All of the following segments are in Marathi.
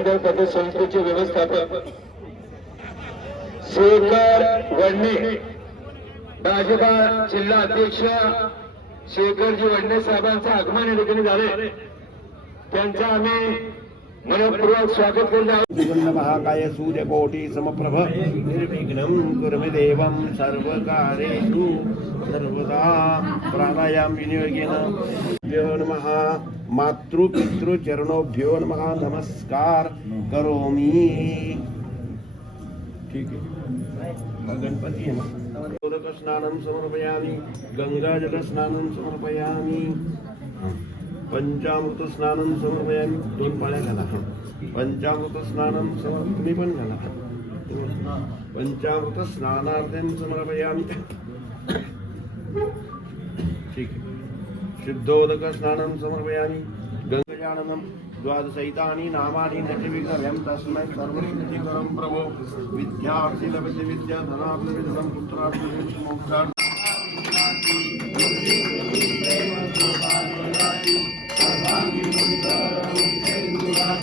संस्थेचे व्यवस्थापक शेखर वडणे भाजपा जिल्हा अध्यक्ष शेखरजी वडणे साहेबांचं आगमन या ठिकाणी झाले. त्यांचा आम्ही मनपूर्वक स्वागत करीत महाकाय सूर्यकोटि समप्रभ। निर्विघ्नं कुरु देवं सर्वकारेषु। सर्वदा प्राणायाम विनियोगेन। भ्यो नमः। मातृपितृचरणोभ्यो नमः। नमस्कार। करोमि। ठीक आहे। गणपती स्नानं समर्पयामि। गंगाजलस्नानं समर्पयामि। पंचामृत स्नानम समर्पयामि. दोन पाळ्या घाला. पंचामृत स्नानम समर्प तुम्ही पण घाला. पंचामृत स्नानार्थं समर्पयामि. ठीक. शुद्धोदक स्नानम समर्पयामि. गंगजाननम द्वादशैतानि नामानि नटविग्रहं तस्मै सर्वसिद्धिकरं प्रभो. विद्यार्थि लभते विद्या धनाप्लविधं पुत्राप्लविधं मोक्षार्थं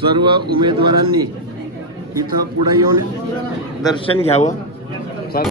सर्व उमेदवारांनी इथं पुढे येऊन दर्शन घ्यावं.